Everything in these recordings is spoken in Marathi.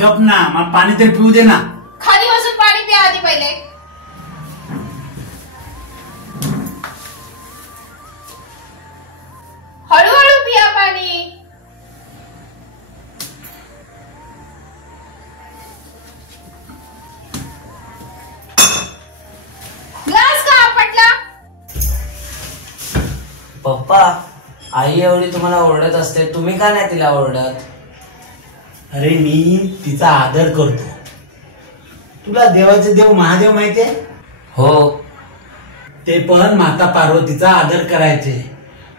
गप ना, मला पाणी तरी पिऊ दे ना. खाली बसून पाणी प्या आधी पहिले. हळूहळू पिया पाणी. ग्लास का आपटला? पप्पा, आई एवढी तुम्हाला ओरडत असते, तुम्ही का नाही तिला ओरडत? अरे मी तिचा आदर करतो. तुला देवाचे देव महादेव माहितीये? हो. ते पण माता पार्वतीचा आदर करायचे,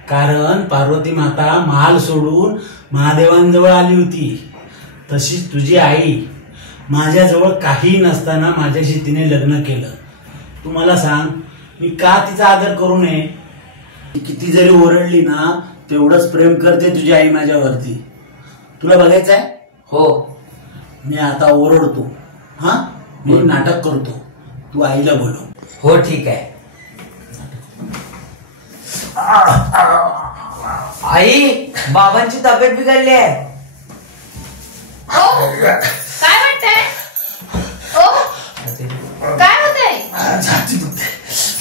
कारण पार्वती माता महाल सोडून महादेवांजवळ आली होती. तशीच तुझी आई माझ्याजवळ काही नसताना माझ्याशी तिने लग्न केलं. तू मला सांग, मी का तिचा आदर करू नये? किती जरी ओरडली ना, तेवढंच प्रेम करते तुझी आई माझ्यावरती. तुला बघायचंय? हो. मी आता ओरडतो. हा, मी नाटक करतो. तू आईला बोलव. हो ठीक आहे. आई, बाबांची तब्येत बिघडली आहे. काय म्हणताय? काय होतंय?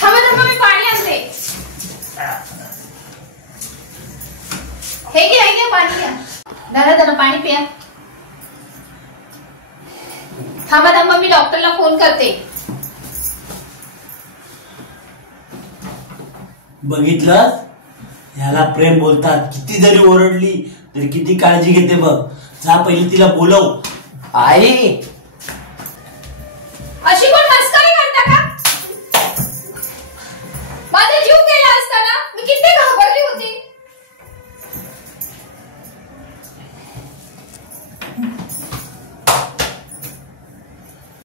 थांबा थांबा, मी पाणी आणते. हे घ्या पाणी घ्या. धरा धरा पाणी पिया. थांबा थांबा, मी डॉक्टरला फोन करते. बघितलं, याला प्रेम बोलतात. किती जरी ओरडली तरी किती काळजी घेते बघ. जा पहिले तिला बोलव. आई, अशी पण मस्का